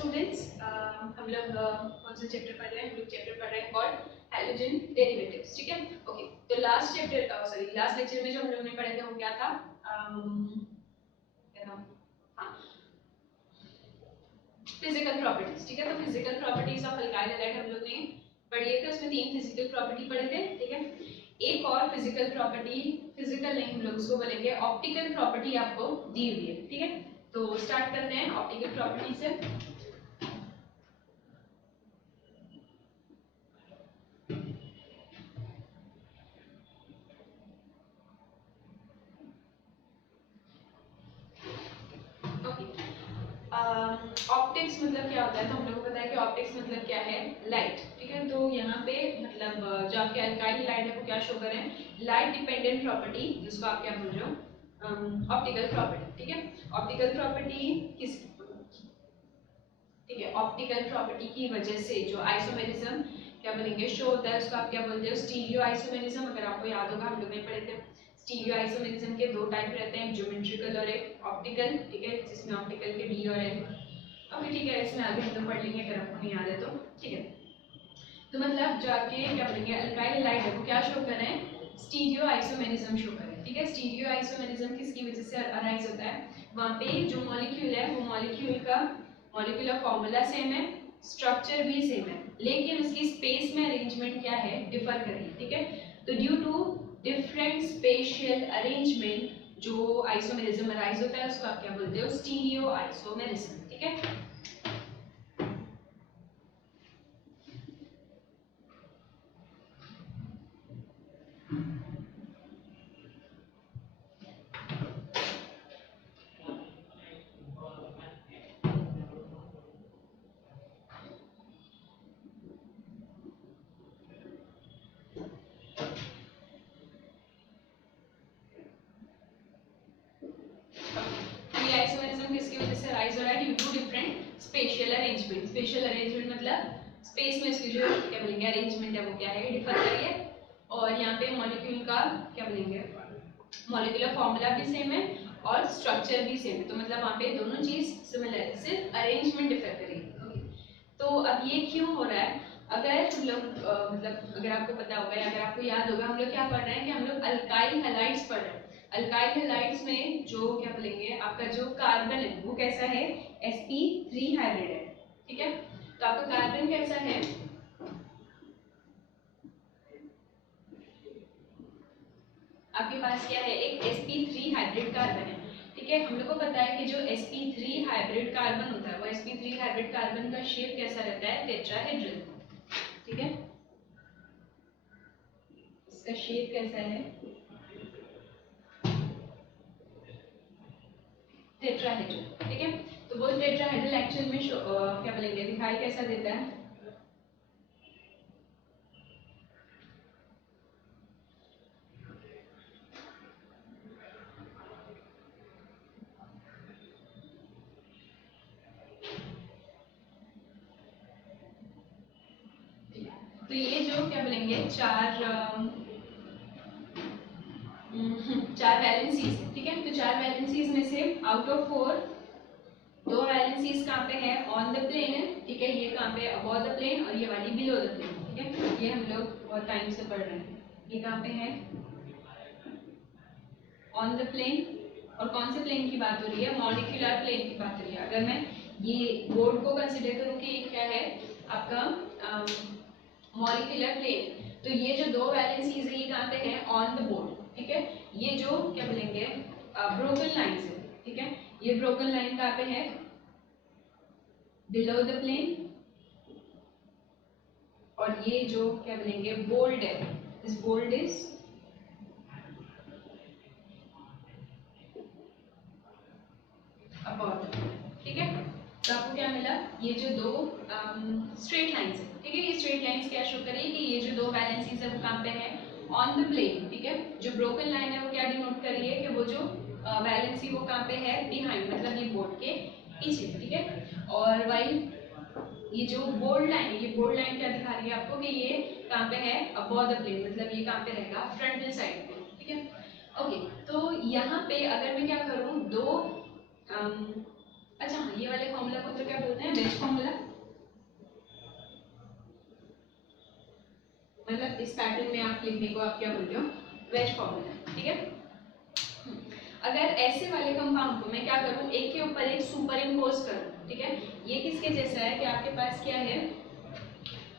Students, हम लोग कौन सा चैप्टर पढ़ रहे हैं? हम लोग चैप्टर पढ़ रहे हैं कॉल्ड हैलोजन डेरिवेटिव्स। ठीक है, ओके। तो लास्ट लेक्चर में जो हम लोग ने पढ़े थे वो क्या था? Physical properties. ठीक है, तो physical properties of alkyl halide हम लोग ने पढ़ लिए थे। उसमें 3 फिजिकल प्रॉपर्टी पढ़े थे। ठीक है, एक और फिजिकल प्रॉपर्टी, फिजिकल नहीं हम लोग उसको बोलेंगे ऑप्टिकल प्रॉपर्टी, आपको दी हुई है। ठीक है, तो स्टार्ट करते हैं ऑप्टिकल प्रॉपर्टी से। ऑप्टिक्स मतलब क्या होता है? तो हम लोग को पता है कि ऑप्टिक्स मतलब क्या है? लाइट। ठीक है, तो यहाँ पे मतलब जो आपके अल्काइल लाइट है वो क्या शो करें? लाइट डिपेंडेंट प्रॉपर्टी, जिसको आप क्या बोल रहे हो? Optical property. ठीक है, ऑप्टिकल प्रॉपर्टी किस, ठीक है, ऑप्टिकल प्रॉपर्टी की वजह से जो आइसोमेरिज्म क्या बोलेंगे शो होता है, उसको आप क्या बोलते हो? Stereo isomerism. अगर आपको याद होगा हम लोग ने पढ़े थे स्टीरियो आइसोमेरिज्म के 2 टाइप रहते हैं, ज्योमेट्रिकल और एक ऑप्टिकल। ठीक है, जिसमें ऑप्टिकल के डी और एल। ओके, ठीक है, इसमें आगे हम लोग पढ़ लेंगे अगर आपको नहीं याद है तो। ठीक है, तो मतलब जाके क्या बोलेंगे अल्काइल लाइट है वो क्या शो कर रहे हैं? स्टीरियो आइसोमेरिज्म शो कर रहे हैं। ठीक है, स्टीरियो आइसोमेरिज्म किसकी वजह से अराइज होता है? वहाँ पे जो मॉलिक्यूल है वो मॉलिक्यूल का मॉलिक्यूलर फॉर्मूला सेम है, स्ट्रक्चर भी सेम है, लेकिन उसकी स्पेस में अरेंजमेंट क्या है? डिफर कर रही है। ठीक है, तो due to different spatial arrangement जो आइसोमेरिज्म अराइज होता है उसको आप क्या बोलते हो? Stereoisomerism. ठीक है, किसकी वजह से राइज हो रहा है? Due to different spatial arrangement. Spatial arrangement मतलब स्पेस में इसकी जो क्या बोलेंगे अरेंजमेंट है वो क्या है? डिफर कर रही है। और यहाँ पे मॉलिक्यूल का क्या बोलेंगे मॉलिक्यूलर फॉर्मूला भी सेम है और स्ट्रक्चर भी सेम है, तो मतलब वहाँ पे दोनों चीज सिमिलर है, सिर्फ अरेंजमेंट डिफर करेगी। तो अब ये क्यों हो रहा है? अगर हम लोग मतलब अगर आपको पता होगा या अगर आपको याद होगा, हम लोग क्या पढ़ रहे हैं कि हम लोग अल्काइल हैलाइड्स पढ़ रहे हैं। अल्काइल हैलाइड्स में जो क्या बोलेंगे आपका जो कार्बन है वो कैसा है? sp3 हाइब्रिड है। ठीक है, तो आपका कार्बन कैसा है? आपके पास क्या है? एक sp3 हाइब्रिड कार्बन है। ठीक है, हम लोग को पता है कि जो sp3 हाइब्रिड कार्बन होता है वो sp3 हाइब्रिड कार्बन का शेप कैसा रहता है? टेट्राहेड्रल। ठीक है, इसका शेप कैसा है? टेट्राहेड्रल। ठीक है, तो वो टेट्राहेड्रल एक्चुअल में क्या बोलेंगे दिखाई कैसा देता है? तो ये जो क्या बोलेंगे चार वैलेंसीज। ठीक है, तो 4 वैलेंसीज में से आउट ऑफ 4 2 वैलेंसीज कहाँ पे है? ऑन द प्लेन है। ठीक है, ये कहाँ पे? अबव द प्लेन, और ये वाली बिलो द प्लेन। ठीक है, ये हम लोग बहुत टाइम से पढ़ रहे हैं। ये कहाँ पे है? On the plane. और कौन से प्लेन की बात हो रही है? मॉलिक्यूलर प्लेन की बात हो रही है। अगर मैं ये बोर्ड को कंसिडर करूँ कि ये क्या है आपका मॉलिक्यूलर प्लेन, तो ये जो 2 वैलेंसीज है ये कहाँ पे है? On the board. ठीक है, ये जो क्या बोलेंगे ब्रोकन लाइंस है। ठीक है, ये ब्रोकन लाइन कहाँ पे है? Below the plane. और ये जो क्या बोलेंगे बोल्ड है, this bold is above the plane. ठीक है, तो आपको क्या मिला? ये जो 2 स्ट्रेट लाइंस है। ठीक है, ये स्ट्रेट लाइंस क्या शो करेगी कि ये जो 2 वैलेंसीज है वो कहाँ पे है? On the plane. ठीक है, जो ब्रोकन लाइन है वो क्या डिनोट कर रही है कि वो जो वैलेंसी वो कहाँ पे है? बिहाइंड, मतलब ये बोर्ड के पीछे। ठीक है, और वाइल ये जो बोल्ड लाइन है, ये बोल्ड लाइन क्या दिखा रही है आपको कि ये कहाँ पे है? अबव द प्लेन, मतलब ये कहाँ पे रहेगा? फ्रंटल साइड पे। ठीक है, ओके। तो यहाँ पे अगर मैं क्या करूँ, 2 अच्छा ये वाले फॉर्मूला को तो क्या बोलते हैं, वेज फॉर्मूला, मतलब इस पैटर्न में आप लिखने को आप क्या बोलते हो, वेज फॉर्मूला, ठीक है। अगर ऐसे वाले कंपाउंड को मैं क्या करूं, एक के ऊपर एक सुपर इम्पोज करूं, ठीक है। ये किसके जैसा है कि आपके पास क्या है,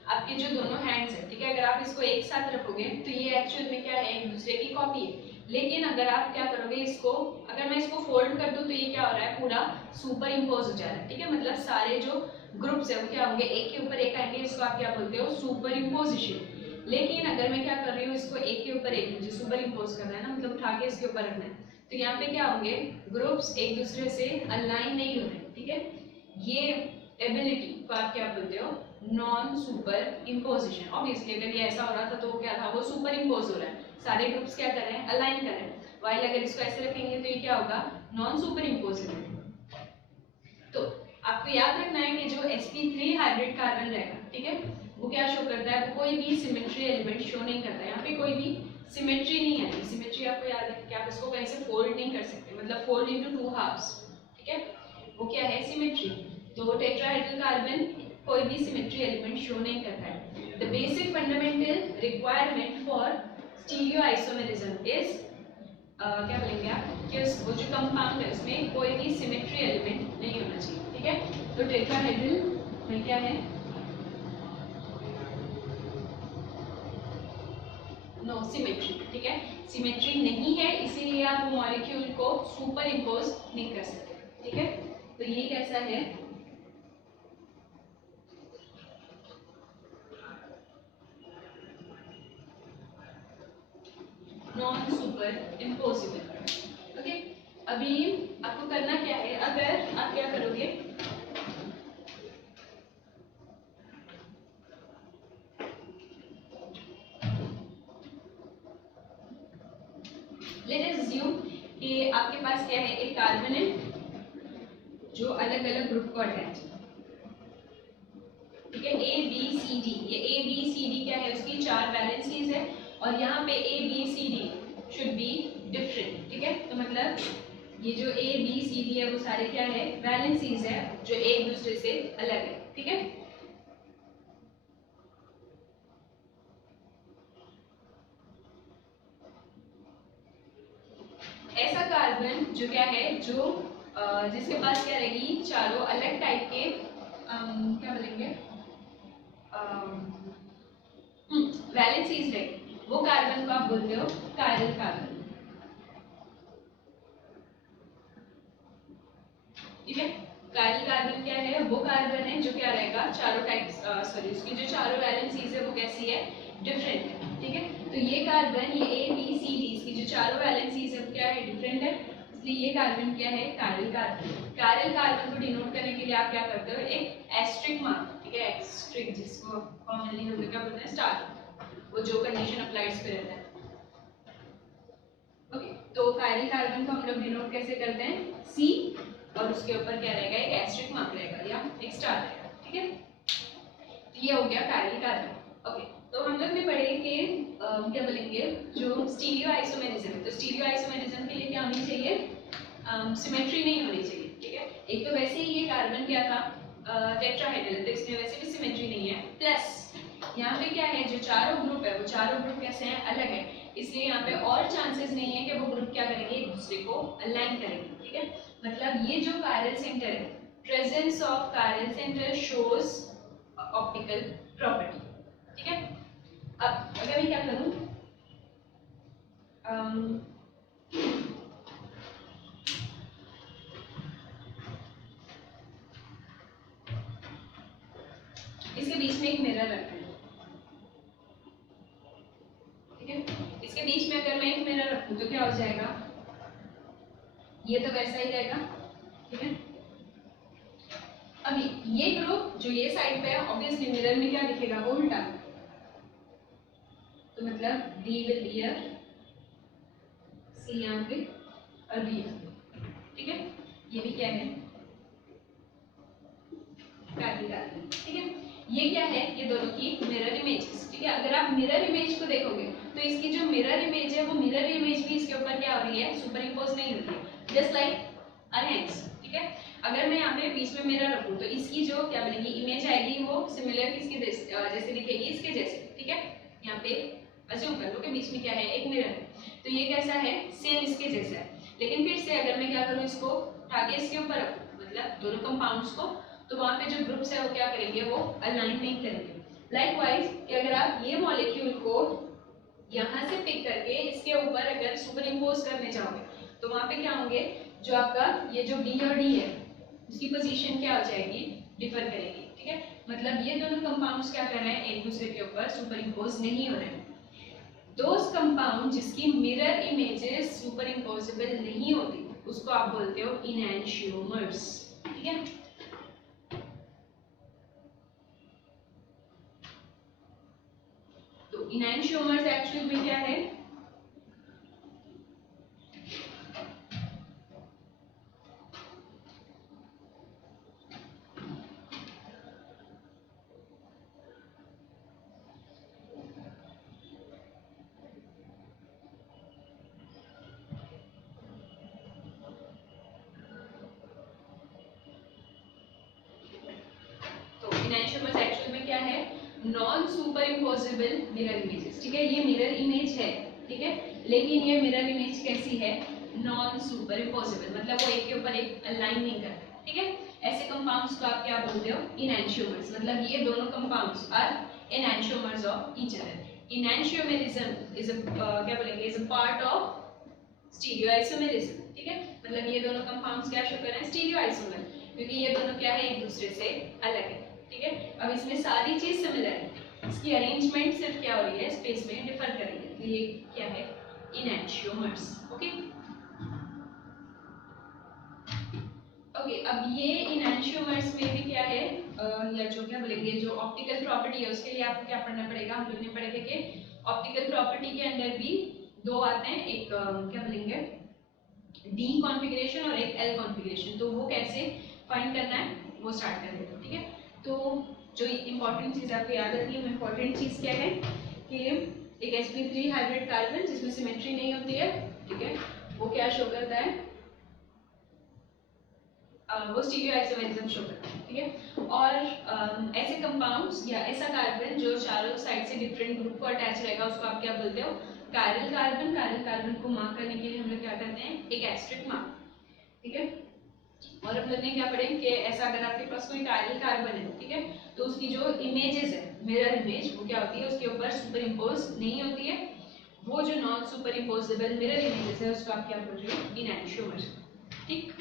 आपके जो दोनों हैंड्स है, ठीक है, अगर आप इसको एक साथ रखोगे तो ये एक्चुअल में क्या है, एक दूसरे की कॉपी है। लेकिन अगर आप क्या करोगे, इसको अगर मैं इसको फोल्ड कर दूं तो ये क्या हो रहा है, पूरा सुपर इम्पोज हो जा रहा है, ठीक है। मतलब सारे जो ग्रुप्स है वो क्या होंगे, एक के ऊपर एक आएंगे, इसको आप क्या बोलते हो, सुपर इम्पोजिशन। लेकिन अगर मैं क्या कर रही हूँ, इसको एक के ऊपर एक, मुझे सुपर इम्पोज करना है ना, मतलब उठा के इसके ऊपर रखना है, तो यहाँ पे क्या होंगे, ग्रुप्स एक दूसरे से अलाइन नहीं हो रहे, ठीक है। ये एबिलिटी को आप क्या बोलते हो, नॉन सुपर इम्पोजिशन। ऑब्वियसली अगर ये ऐसा हो रहा था तो क्या था, वो सुपर इम्पोज हो रहा है, सारे ग्रुप्स क्या कर रहे हैं, अलाइन कर रहे हैं। वाइल अगर इसको ऐसे रखेंगे तो ये क्या होगा, नॉन सुपर इम्पोजिशन। तो आपको याद रखना है कि जो sp3 हाइब्रिड कार्बन रहेगा, ठीक है, वो क्या शो करता है, वो कोई भी सिमेट्री एलिमेंट शो नहीं करता है। यहाँ पे कोई भी सिमेट्री नहीं है। सिमेट्री आपको याद है कि आप इसको कहीं से फोल्ड नहीं कर सकते, मतलब फोल्ड इनटू टू हाफ्स, ठीक है, वो क्या है, सिमेट्री। तो टेट्राहेड्रल कार्बन कोई भी सिमेट्री एलिमेंट शो नहीं करता है। The basic fundamental requirement for stereoisomerism is क्या बोलेंगे आप, कि वो जो कंपाउंड है उसमें कोई भी सिमेट्री एलिमेंट नहीं होना चाहिए, ठीक है। तो टेट्राहेड्रल में क्या है, नो सिमेट्री, ठीक है, सिमेट्री नहीं है, इसीलिए आप मॉलिक्यूल को सुपर इम्पोज नहीं कर सकते, ठीक है। तो ये कैसा है, नॉन सुपर इम्पोजिबल, ओके। अभी आपको करना क्या है, अगर आप क्या करोगे, लेट अस अज्यूम कि आपके पास क्या है, एक कार्बन है जो अलग अलग ग्रुप को अटैच, ठीक है, ए बी सी डी। ये ए बी सी डी क्या है, उसकी 4 वैलेंसीज है, और यहाँ पे A B C D should be different, ठीक है। तो मतलब ये जो ए बी सी डी है वो सारे क्या है, वैलेंसीज है जो एक दूसरे से अलग है, ठीक है। ऐसा कार्बन जो क्या है, जो जिसके पास क्या रहेगी, चारों अलग टाइप के क्या बोलेंगे, वैलेंसीज रहेगी, वो कार्बन को आप बोलते हो कायरल कार्बन, ठीक है। कायरल कार्बन क्या है, वो कार्बन है जो क्या रहेगा, चारों टाइप्स सॉरी उसकी जो चारों वैलेंसीज है वो कैसी है, डिफरेंट है, ठीक है। तो ये कार्बन, ये ए बी सी डी, इसकी जो चारों वैलेंसीज है वो क्या है, डिफरेंट है, इसलिए ये कार्बन क्या है, कायरल कार्बन। कायरल कार्बन को डिनोट करने के लिए आप क्या करते हो, एक एस्ट्रिक मार्क, ठीक है, एस्ट्रिक, जिसको कॉमनली हम लोग क्या बोलते हैं, स्टार, वो जो कंडीशन अप्लाइड पे रहता है, ओके। तो कायरल कार्बन को हम लोग डिनोट कैसे करते हैं, सी, और उसके ऊपर क्या रहेगा, एक एस्ट्रिक मार्क रहेगा या एक स्टार रहेगा, ठीक है। तो ये हो गया कायरल कार्बन, ओके। तो हम लोग ने पढ़े कि क्या बोलेंगे, जो स्टीरियो आइसोमेरिज्म, तो स्टीरियो आइसोमेरिज्म के लिए क्या होनी चाहिए, सिमेट्री नहीं होनी चाहिए, ठीक है। एक तो वैसे ही ये कार्बन क्या था, टेट्राहेड्रल, तो इसमें वैसे भी सिमेट्री नहीं है, प्लस यहाँ पे क्या है, जो चारों ग्रुप है वो चारों ग्रुप कैसे हैं, अलग है, इसलिए यहाँ पे और चांसेस नहीं है कि वो ग्रुप क्या करेंगे, एक दूसरे को अलाइन करेंगे, ठीक है। मतलब ये जो कायरल सेंटर है, presence of chiral centre shows optical property, ठीक है। अब अगर मैं क्या करूं, इसके बीच में एक मिरर रखते हैं, ठीक है। इसके बीच में अगर मैं एक मिरर रखूं तो क्या हो जाएगा, ये तो वैसा ही रहेगा, ठीक है। अभी ये ग्रुप जो ये साइड पे है, ऑब्वियसली मिरर में क्या दिखेगा, वो उल्टा, तो मतलब D will be here, C यहाँ पे और B, ठीक है। ये भी क्या है, कार्बन, ठीक है। ये क्या है, ये दोनों की मिरर इमेजेस, ठीक है। अगर आप मिरर इमेज को देखोगे तो इसकी जो मिरर इमेज है वो मिरर इमेज भी इसके ऊपर क्या हो रही है, सुपर इम्पोज नहीं हो रही है, जस्ट लाइक आवर हैंड्स, ठीक है। अगर मैं यहाँ पे बीच में मिरर रखूँ तो इसकी जो क्या बनेगी इमेज आएगी वो सिमिलर किसके जैसे दिखेगी, इसके जैसे, ठीक है। यहाँ पे अज्यूम कर लो कि बीच में क्या है, एक मिरर है, तो ये कैसा है, सेम इसके जैसा है। लेकिन फिर से अगर मैं क्या करूँ, इसको उठा के इसके ऊपर रखूँ, मतलब दोनों कंपाउंड्स को, तो वहाँ पे जो ग्रुप्स है वो क्या करेंगे, वो अलाइन नहीं करेंगे। लाइकवाइज कि अगर आप ये मॉलिक्यूल को यहाँ से पिक करके इसके ऊपर अगर सुपर इम्पोज करने जाओगे तो वहाँ पे क्या होंगे, जो आपका ये जो डी और डी है उसकी पोजीशन क्या हो जाएगी, डिफर करेगी, ठीक है। मतलब ये दोनों कंपाउंड्स क्या कर रहे हैं, एक दूसरे के ऊपर सुपर इम्पोज नहीं हो रहे हैं। दोस कंपाउंड जिसकी मिरर इमेजेस सुपर इम्पोजेबल नहीं होती उसको आप बोलते हो इनैंशियोमर्स, ठीक है। तो इनैंशियोमर्स एक्चुअली में क्या है, इनैंशियोमर्स एक्चुअल में क्या है, non super imposable mirror images, ठीक है। ये मिरर इमेज है, ठीक है, लेकिन ये मिरर इमेज कैसी है, नॉन सुपर इम्पोजेबल, मतलब वो एक के ऊपर एक अलाइन नहीं करते, ठीक है। ऐसे कंपाउंड्स को आप क्या बोलते हो, इनैंशियोमर्स, मतलब ये दोनों compounds are enantiomers of each other. Enantiomerism is क्या बोलेंगे, is a part of stereoisomerism, ठीक है। मतलब ये दोनों कंपाउंड्स क्या शो कर रहे हैं, स्टीरियोआइसोमर, क्योंकि ये दोनों क्या है, एक दूसरे से अलग है, ठीक है। अब इसमें सारी चीज सिमिलर है, इसकी अरेंजमेंट सिर्फ क्या हो रही है, स्पेस में डिफर कर रही है, तो ये क्या है, इनैंशियोमर्स, ओके। ओके, अब ये इनैंशियोमर्स में भी क्या है, या जो क्या बोलेंगे, जो ऑप्टिकल प्रॉपर्टी है उसके लिए आपको क्या पढ़ना पड़ेगा, हम लोग ने पढ़े थे कि ऑप्टिकल प्रॉपर्टी के अंदर भी दो आते हैं, एक क्या बोलेंगे डी कॉन्फ़िगरेशन और एक एल कॉन्फ़िगरेशन, तो वो कैसे फाइंड करना है वो स्टार्ट कर देते हैं, ठीक है। तो जो इंपॉर्टेंट चीज़ आपको याद रखनी है, वो इंपॉर्टेंट चीज़ क्या है कि एक sp3 हाइब्रिड कार्बन जिसमें सिमेट्री नहीं होती है, ठीक है, वो क्या शो करता है, वो स्टीरियोआइसोमेरिज्म शो करता है, ठीक है। और ऐसे कंपाउंड्स या ऐसा कार्बन जो चारों साइड से डिफरेंट ग्रुप को अटैच रहेगा उसको आप क्या बोलते हो, कायरल कार्बन। कायरल कार्बन को मार्क करने के लिए हम लोग क्या करते हैं, एक एस्टेरिस्क मार्क, ठीक है। और हम लोग ने क्या पढ़े कि ऐसा अगर आपके पास कोई कायरल कार्बन है, ठीक है, तो उसकी जो इमेजेस है, मिरर इमेज, वो क्या होती है, उसके ऊपर सुपर इम्पोज नहीं होती है। वो जो non super imposable mirror images है उसको आप क्या बोल रहे हो, इनैंशियोमर, ठीक।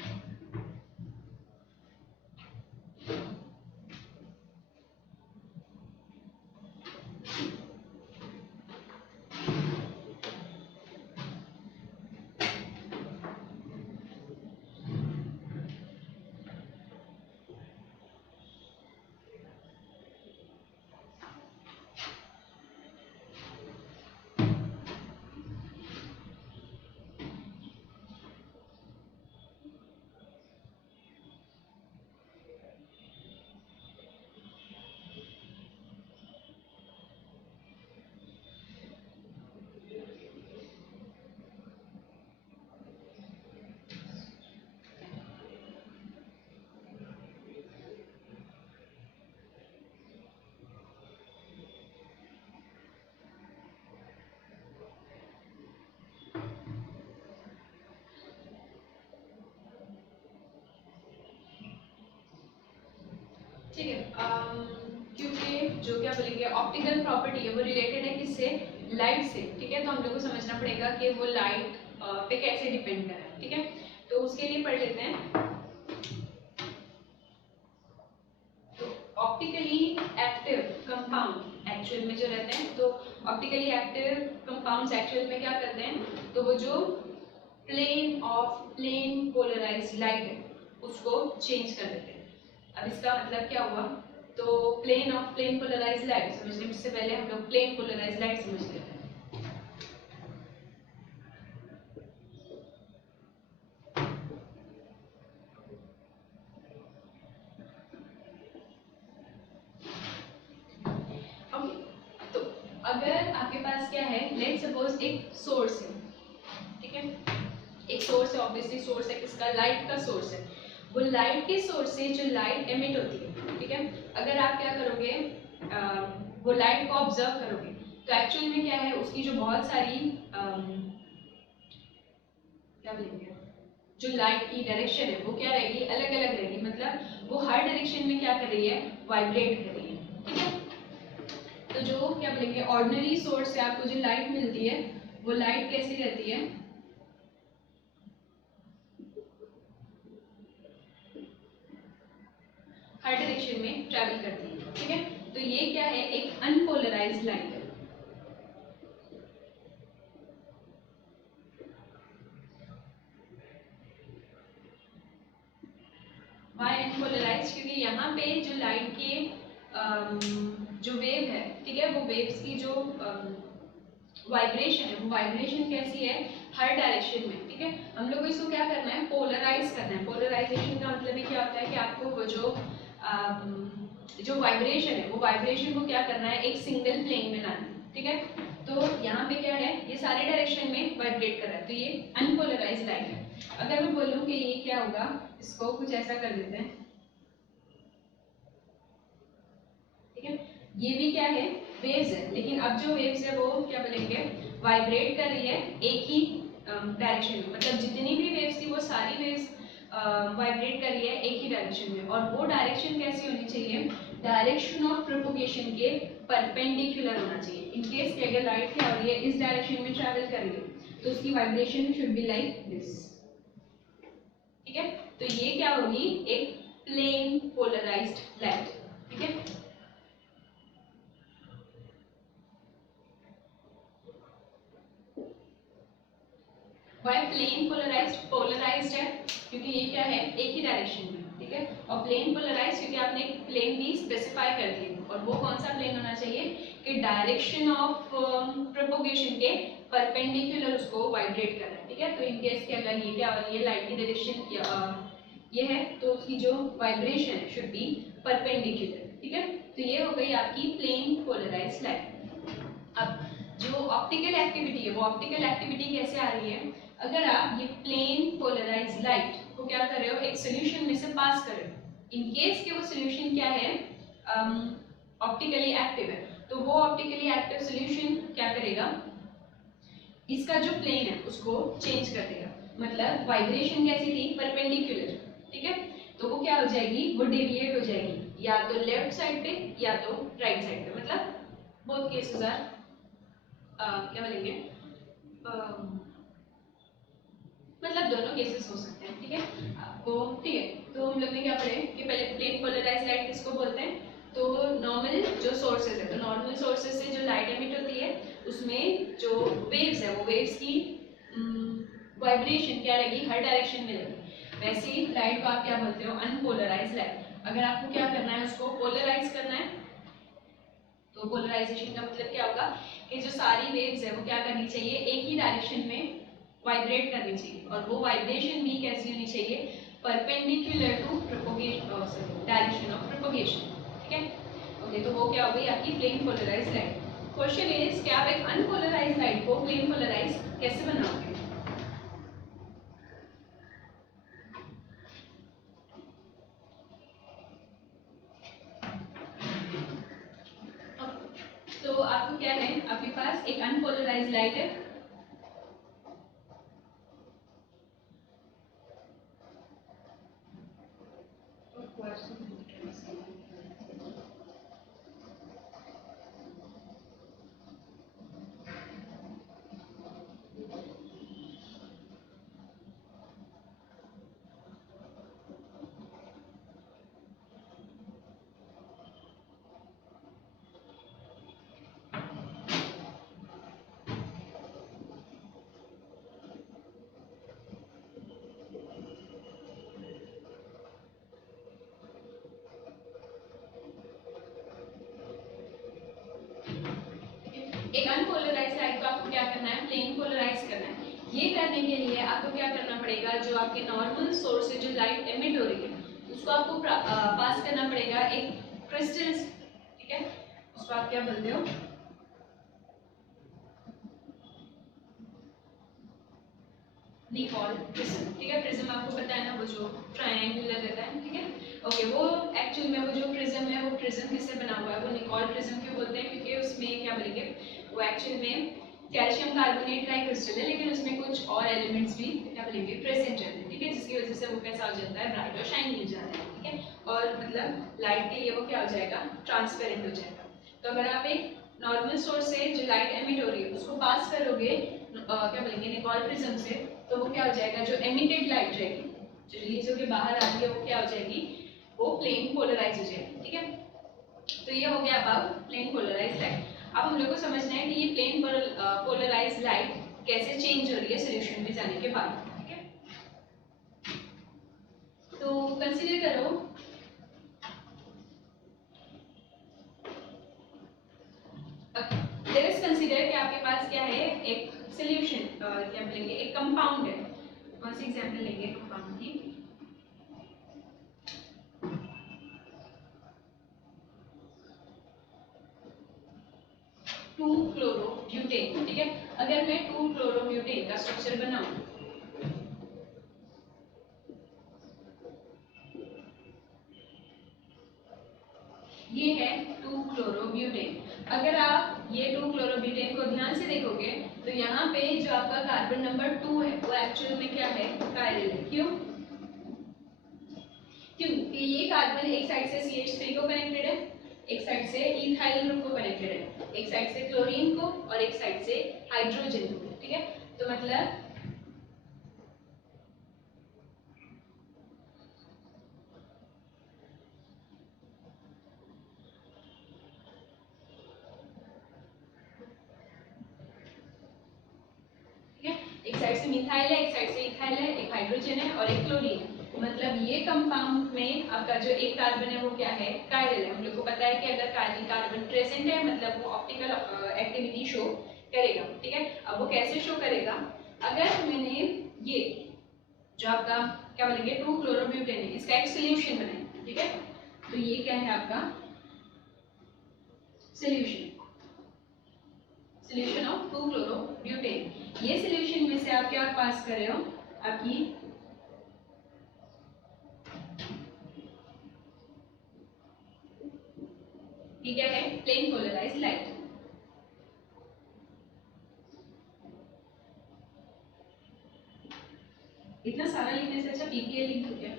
ठीक है, क्योंकि जो क्या बोलेंगे ऑप्टिकल प्रॉपर्टी है वो रिलेटेड है किससे, लाइट से, ठीक है। तो हम लोग को समझना पड़ेगा कि वो लाइट पे कैसे डिपेंड कर रहा है, ठीक है। तो उसके लिए पढ़ लेते हैं, तो ऑप्टिकली एक्टिव कंपाउंड एक्चुअल में जो रहते हैं, तो ऑप्टिकली एक्टिव कंपाउंड्स एक्चुअल में क्या करते हैं, तो वो जो प्लेन पोलराइज्ड लाइट है उसको चेंज कर देते हैं। अब इसका मतलब क्या हुआ, तो प्लेन पोलराइज्ड लाइट समझने से पहले हम लोग प्लेन पोलराइज्ड लाइट समझ लेते हैं। तो अगर आपके पास क्या है, लेट्स सपोज एक सोर्स है, ठीक है, एक सोर्स है, ऑब्वियसली सोर्स है किसका, लाइट का सोर्स है। वो लाइट के सोर्स से जो लाइट एमिट होती है, ठीक है, अगर आप क्या करोगे वो लाइट को ऑब्जर्व करोगे तो एक्चुअली में क्या है उसकी जो बहुत सारी क्या बोलेंगे जो लाइट की डायरेक्शन है वो क्या रहेगी, अलग अलग रहेगी, मतलब वो हर डायरेक्शन में क्या कर रही है, वाइब्रेट कर रही है, ठीक है। तो जो क्या बोलेंगे ऑर्डिनरी सोर्स से आपको जो लाइट मिलती है वो लाइट कैसी रहती है, हर डायरेक्शन में ट्रैवल करती है, ठीक है। तो ये क्या है, एक अनपोलराइज्ड लाइट है। वाई अनपोलराइज्ड, क्योंकि यहाँ पे जो लाइट के जो वेव है, ठीक है, वो वेव्स की जो वाइब्रेशन है वो वाइब्रेशन कैसी है, हर डायरेक्शन में, ठीक है। हम लोग को इसको क्या करना है, पोलराइज करना है। पोलराइजेशन का मतलब है क्या होता है कि आपको वो जो वाइब्रेशन है वो वाइब्रेशन को क्या करना है, एक सिंगल प्लेन में लाना है, ठीक है। तो यहाँ पे क्या है, ये सारे डायरेक्शन में वाइब्रेट कर रहा है, तो ये अनपोलराइज लाइट है। अगर मैं बोलूँ कि ये क्या होगा, इसको कुछ ऐसा कर देते हैं, ठीक है। ये भी क्या है, वेव्स है, लेकिन अब जो वेव्स है वो क्या बोलेंगे, वाइब्रेट कर रही है एक ही डायरेक्शन में, मतलब जितनी भी वेव्स थी वो सारी वेव्स वाइब्रेट कर रही है एक ही डायरेक्शन में, और वो डायरेक्शन कैसी होनी चाहिए, डायरेक्शन ऑफ प्रोपोगेशन के परपेंडिकुलर होना चाहिए। इन केस कि अगर लाइट क्या हो रही है, इस डायरेक्शन में ट्रैवल कर रही है तो उसकी vibration should be like this, ठीक है। तो ये क्या होगी, एक प्लेन पोलराइज्ड लाइट, ठीक है। वाई प्लेन पोलराइज्ड, पोलराइज्ड है क्योंकि ये क्या है, एक ही डायरेक्शन में, ठीक है। और प्लेन पोलराइज्ड क्योंकि आपने एक प्लेन भी स्पेसिफाई कर दिया, और वो कौन सा प्लेन होना चाहिए कि डायरेक्शन ऑफ प्रोपोगेशन के परपेंडिकुलर उसको वाइब्रेट करना है, ठीक है। तो इन केस के अगर ये क्या हो रही है, लाइट की डायरेक्शन ये है तो उसकी जो वाइब्रेशन है शुड बी परपेंडिकुलर, ठीक है। तो ये हो गई आपकी प्लेन पोलराइज्ड लाइट। अब जो ऑप्टिकल एक्टिविटी है वो ऑप्टिकल एक्टिविटी कैसे आ रही है, अगर आप ये प्लेन पोलराइज्ड लाइट को क्या कर रहे हो, एक सोल्यूशन में से पास कर रहे हो, इन केस के वो सोल्यूशन क्या है, ऑप्टिकली एक्टिव है, तो वो ऑप्टिकली एक्टिव सोल्यूशन क्या करेगा, इसका जो प्लेन है उसको चेंज कर देगा, मतलब वाइब्रेशन कैसी थी, परपेंडिकुलर, ठीक है। तो वो क्या हो जाएगी, वो डेविएट हो जाएगी या तो लेफ्ट साइड पे या तो राइट साइड पे, मतलब बोथ केसेस आर क्या बोलेंगे मतलब दोनों केसेस हो सकते हैं, ठीक है। आपको ठीक है, तो हम लोग ने क्या पढ़े कि पहले प्लेन पोलराइज्ड लाइट किसको बोलते हैं, तो नॉर्मल जो सोर्सेज है, तो नॉर्मल सोर्सेज से जो लाइट एमिट होती है उसमें जो वेव्स है वो वेव्स की वाइब्रेशन क्या रहेगी, हर डायरेक्शन में रहेगी। वैसे ही लाइट को आप क्या बोलते हो, अनपोलराइज्ड लाइट। अगर आपको क्या करना है, उसको पोलराइज करना है, तो पोलराइजेशन का मतलब क्या होगा कि जो सारी वेव्स है वो क्या करनी चाहिए, एक ही डायरेक्शन में वाइब्रेट करनी चाहिए, और वो वाइब्रेशन भी कैसी होनी चाहिए, perpendicular to propagation, direction of propagation, ठीक है। ओके, तो वो क्या हो गई आपकी plane polarized light. Question is कि आप एक अनपोलराइज्ड लाइट को प्लेन पोलराइज कैसे बनाओगे। तो आपको क्या है, आपके पास एक अनपोलराइज्ड लाइट है, एक अनपोलराइज्ड लाइट को आपको क्या करना है, प्लेन पोलराइज करना है। ये करने के लिए आपको क्या करना पड़ेगा, जो आपके नॉर्मल सोर्स से जो लाइट एमिट हो रही है उसको आपको पास करना पड़ेगा एक क्रिस्टल, ठीक है। उसको आप क्या बोलते हो, निकॉल प्रिज्म, ठीक है। प्रिज्म आपको पता है ना, वो जो ट्रायंगुलर रहता है, ठीक है। ओके, वो एक्चुअल में वो जो प्रिज्म है वो प्रिज्म किससे बना हुआ है, वो निकॉल प्रिज्म क्यों बोलते हैं, क्योंकि उसमें क्या बोलेंगे, वो एक्चुअल में कैल्शियम कार्बोनेट का क्रिस्टल है, लेकिन उसमें कुछ और एलिमेंट्स भी क्या बोलेंगे प्रेजेंट रहते हैं, ठीक है, जिसकी वजह से वो कैसा हो जाता है, ब्राइट और शाइनी हो जाता है, ठीक है। और मतलब लाइट के लिए वो क्या हो जाएगा, ट्रांसपेरेंट हो जाएगा। तो अगर आप एक नॉर्मल सोर्स से जो लाइट एमिट हो रही है उसको पास करोगे क्या बोलेंगे निकॉल प्रिज्म से, तो वो क्या हो जाएगा, जो एमिटेड लाइट रहेगी, जो रिलीज होकर बाहर आ रही है, वो क्या हो जाएगी, वो प्लेन पोलराइज हो जाएगी, ठीक है। तो ये हो गया अबाउट प्लेन पोलराइज लाइट। अब हम लोग को समझना है कि ये प्लेन पोलराइज लाइट कैसे चेंज हो रही है सोल्यूशन में जाने के बाद, ठीक है। तो कंसीडर करो लेट्स कंसीडर कि आपके पास क्या है, एक सॉल्यूशन क्या बोलेंगे, एक कंपाउंड है। कौन सी एग्जांपल लेंगे कंपाउंड की, टू क्लोरोब्यूटेन, ठीक है। अगर मैं टू क्लोरोब्यूटेन का स्ट्रक्चर बनाऊं, ये है टू क्लोरोब्यूटेन। अगर आप ये टू क्लोरोब्यूटेन को ध्यान से देखोगे तो यहाँ पे जो आपका कार्बन नंबर 2 है वो एक्चुअल में क्या है, कायरल है। क्यों, क्योंकि ये कार्बन एक साइड से CH3 को कनेक्टेड है, एक साइड से इथाइल ग्रुप को कनेक्टेड है, एक साइड से क्लोरीन को और एक साइड से हाइड्रोजन को, ठीक है। तो मतलब एक साइड से मिथाइल है, एक साइड से इथाइल है, एक हाइड्रोजन है और एक क्लोरीन है। मतलब ये कंपाउंड में आपका जो एक कार्बन है वो क्या है, कायरल है। हम लोग को पता है कि अगर कार्बन प्रेजेंट है मतलब वो ऑप्टिकल एक्टिविटी शो करेगा, ठीक है। अब वो कैसे शो करेगा, अगर मैंने ये जो आपका क्या बोलेंगे टू क्लोरोब्यूटेन है, इसका एक सोल्यूशन बनाए, ठीक है। तो ये क्या है आपका solution, solution of to chlorobutane. ये सोल्यूशन में से आप क्या पास कर रहे हो, आपकी ये क्या है, प्लेन पोलराइज्ड लाइट। इतना सारा लिखने से अच्छा PPL लिख दो क्या,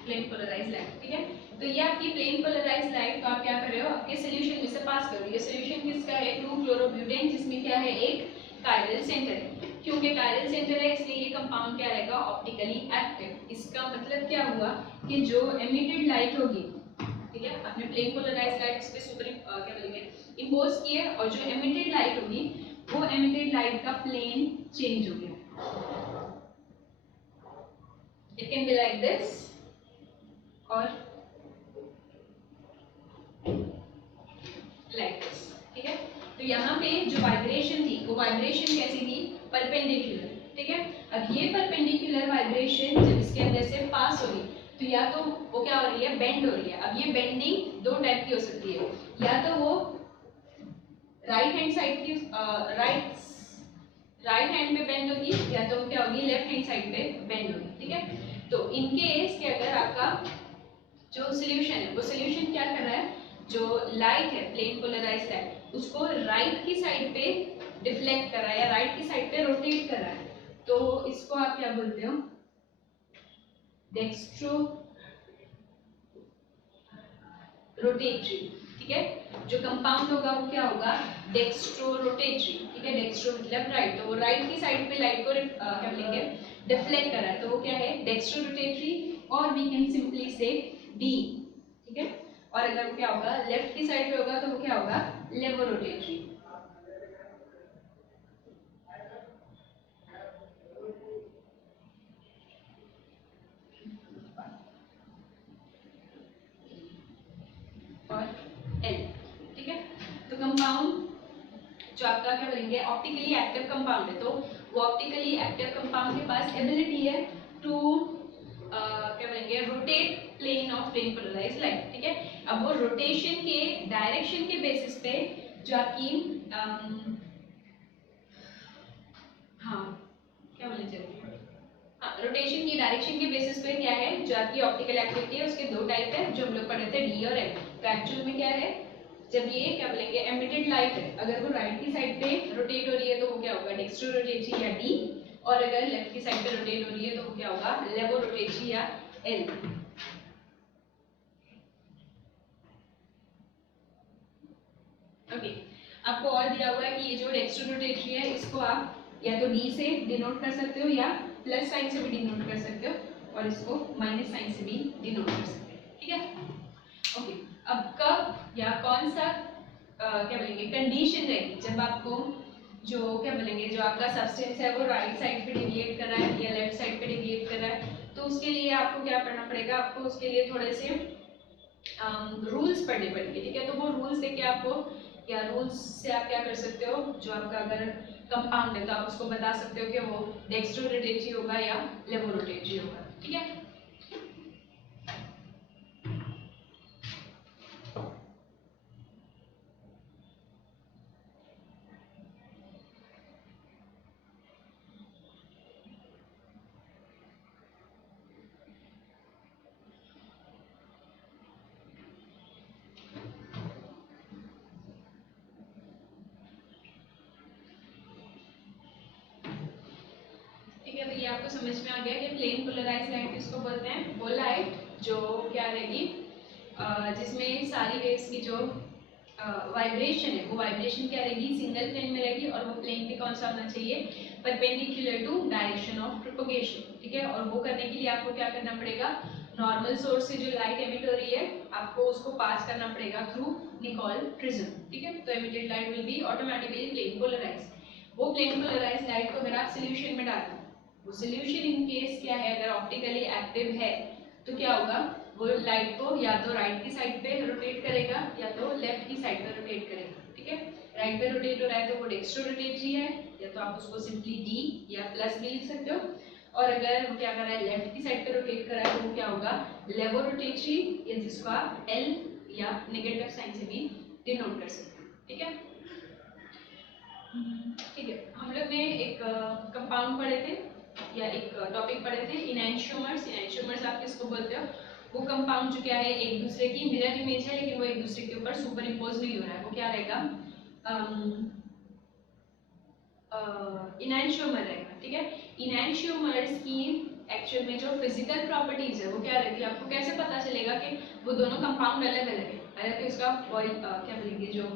प्लेन पोलराइज्ड लाइट, ठीक है। तो ये आपकी प्लेन पोलराइज्ड लाइट, तो आप क्या कर रहे हो, आपके सोल्यूशन में से पास करो। ये सोल्यूशन किसका है, टू क्लोरोब्यूटेन, जिसमें क्या है, एक कायरल सेंटर है। क्योंकि कायरल सेंटर है इसलिए ये कंपाउंड क्या रहेगा, ऑप्टिकली एक्टिव। इसका मतलब क्या हुआ कि जो एमिटेड लाइट होगी, ठीक है, आपने प्लेन पोलराइज्ड लाइट इस पे सुपर क्या बोलेंगे इंपोज की है, और जो एमिटेड लाइट होगी वो एमिटेड लाइट का प्लेन चेंज हो गया। It can be like this or like this, ठीक है। तो यहाँ पे जो वाइब्रेशन थी वो वाइब्रेशन कैसी थी, परपेंडिकुलर, ठीक है। अब ये परपेंडिकुलर वाइब्रेशन जब इसके अंदर से पास हो रही तो या तो वो क्या हो रही है, बेंड हो रही है। अब ये बेंडिंग दो टाइप की हो सकती है, या तो वो राइट हैंड साइड की राइट हैंड पे बेंड होगी, या तो क्या होगी, लेफ्ट हैंड साइड पे बेंड होगी, ठीक है। तो इन केस के अगर आपका जो सोल्यूशन है वो सोल्यूशन क्या कर रहा है, जो लाइट है प्लेन पोलराइज्ड लाइट उसको राइट की साइड पे डिफ्लेक्ट कर रहा है या राइट की साइड पे रोटेट कर रहा है, तो इसको आप क्या बोलते हो, डेक्स्ट्रो रोटेटरी, ठीक है। जो कंपाउंड होगा वो क्या होगा, डेक्स्ट्रो रोटेटरी, ठीक है। डेक्स्ट्रो मतलब राइट, तो वो राइट की साइड पे लाइट को क्या बोलेंगे डिफ्लेक्ट कर रहा है, तो वो क्या है, डेक्स्ट्रो रोटेटरी, और वी कैन सिंपली से डी, ठीक है। और अगर वो क्या होगा, लेफ्ट की साइड पे होगा तो वो क्या होगा, लेवो रोटेटरी। और एल, ठीक है। तो कंपाउंड जो आपका क्या बोलेंगे ऑप्टिकली एक्टिव कंपाउंड है, तो वो ऑप्टिकली एक्टिव कंपाउंड के पास एबिलिटी है टू क्या बोलेंगे rotate plane of plane polarized light, ठीक है। अब वो रोटेशन के डायरेक्शन के बेसिस पे जो आपकी हाँ क्या बोलना चाहिए, रोटेशन की डायरेक्शन के बेसिस पे क्या है, जो आपकी ऑप्टिकल एक्टिविटी है उसके दो टाइप है जो हम लोग पढ़े थे, डी और एल। तो एक्चुअल में क्या है, जब ये क्या बोलेंगे एमिटेड लाइट है, अगर वो राइट की साइड पे रोटेट हो रही है तो वो क्या होगा, डेक्स्ट्रो रोटेटरी या डी, और अगर लेफ्ट की साइड पे रोटेट हो रही है तो वो क्या होगा, लेवो रोटेटरी या एल। ओके, आपको और दिया हुआ है कि ये जो डेक्स्ट्रो रोटेटरी है इसको आप या तो डी से डिनोट कर सकते हो या प्लस साइन से भी डिनोट कर सकते हो, और इसको माइनस साइन से भी डिनोट कर सकते हैं, ठीक है। ओके, अब कब या कौन सा क्या बोलेंगे कंडीशन रहेगी जब आपको जो क्या बोलेंगे जो आपका सब्सटेंस है वो राइट साइड पे डिविएट कर रहा है या लेफ्ट साइड पे डिविएट कर रहा है, तो उसके लिए आपको क्या करना पड़ेगा, आपको उसके लिए थोड़े से रूल्स पढ़ने पड़ेंगे, ठीक है। तो वो रूल्स देके आपको या रूल्स से आप क्या कर सकते हो, जो आपका अगर कंपाउंड है तो आप उसको बता सकते हो कि वो डेक्स्ट्रो रोटेटरी होगा या लेवो रोटेटरी होगा, ठीक है। तो ये आपको समझ में आ गया कि प्लेन पोलराइज्ड लाइट किसको बोलते हैं, वो लाइट जो क्या रहेगी जिसमें सारी वेव्स की जो वाइब्रेशन है वो वाइब्रेशन क्या रहेगी, सिंगल प्लेन में रहेगी, और वो प्लेन पे कौन सा होना चाहिए, perpendicular to direction of propagation, ठीक है। और वो करने के लिए आपको क्या करना पड़ेगा, नॉर्मल सोर्स से जो लाइट एमिट हो रही है आपको उसको पास करना पड़ेगा थ्रू निकोल प्रिज्म, ठीक है। तो emitted light will be automatically plane polarized. वो प्लेन पोलराइज्ड लाइट को अगर आप सोल्यूशन में डालते हैं, वो सोल्यूशन इन केस क्या है, अगर ऑप्टिकली एक्टिव है तो क्या होगा, वो लाइट को या तो राइट की साइड पे रोटेट करेगा या तो लेफ्ट की साइड पे रोटेट करेगा, ठीक है। राइट पे रोटेट हो रहा है तो वो डेक्स्ट्रो रोटेटरी है, या तो आप उसको सिंपली डी या प्लस भी लिख सकते हो, और अगर वो क्या कर रहा है लेफ्ट की साइड पे रोटेट कर रहा है तो वो क्या होगा, लेवो रोटेटरी, या जिसको आप एल या नेगेटिव साइन से भी डिनोट कर सकते हो, ठीक है। ठीक है, हम लोग ने एक कंपाउंड पढ़े थे या एक टॉपिक पढ़े थे, इनैंशियोमर्स। इनैंशियोमर्स आप किसको बोलते हो, वो कंपाउंड जो क्या है एक दूसरे की मिरर इमेज है लेकिन वो एक दूसरे के ऊपर सुपर इम्पोज नहीं हो रहा है, वो क्या रहेगा, इनैंशियोमर रहेगा, ठीक है। इनैंशियोमर्स की एक्चुअल में जो फिजिकल प्रॉपर्टीज है वो क्या रहती है, आपको कैसे पता चलेगा कि वो दोनों कंपाउंड अलग अलग है, हालांकि उसका क्या बोलेंगे जो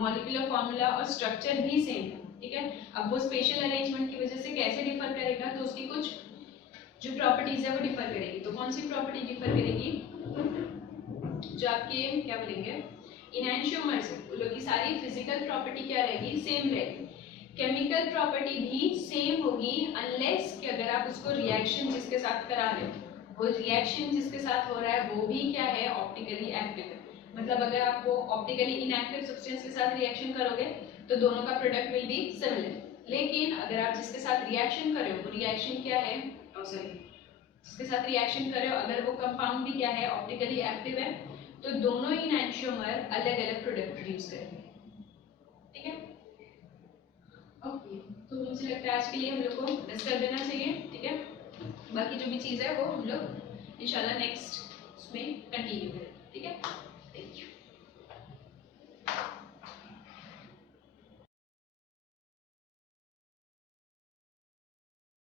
मॉलिक्यूलर फॉर्मूला और स्ट्रक्चर भी सेम है, ठीक है। अब वो स्पेशल अरेंजमेंट की वजह से कैसे डिफर करेगा, तो उसकी कुछ जो प्रॉपर्टीज है वो डिफर करेगी। तो कौन सी प्रॉपर्टी डिफर करेगी, जो आपके क्या बोलेंगे इनैंशियोमर्स है उन लोग की सारी फिजिकल प्रॉपर्टी क्या रहेगी, सेम रहेगी। केमिकल प्रॉपर्टी भी सेम होगी अनलेस कि अगर आप उसको रिएक्शन जिसके साथ करा रहे हो वो रिएक्शन जिसके साथ हो रहा है वो भी क्या है, ऑप्टिकली एक्टिव है। मतलब अगर आप वो ऑप्टिकली इनएक्टिव सब्सटेंस के साथ रिएक्शन करोगे तो दोनों का प्रोडक्ट विल बी सिमिलर, लेकिन अगर आप जिसके साथ रिएक्शन कर रहे हो वो रिएक्शन क्या है, सॉरी जिसके साथ रिएक्शन कर रहे हो अगर वो कंपाउंड भी क्या है ऑप्टिकली एक्टिव है, तो दोनों इनैंशियोमर अलग अलग प्रोडक्ट प्रोड्यूस करेंगे, ठीक है। ओके, तो मुझे लगता है आज के लिए हम लोग को बस कर देना चाहिए, ठीक है। बाकी जो भी चीज़ है वो हम लोग इंशाल्लाह नेक्स्ट उसमें कंटिन्यू करेंगे।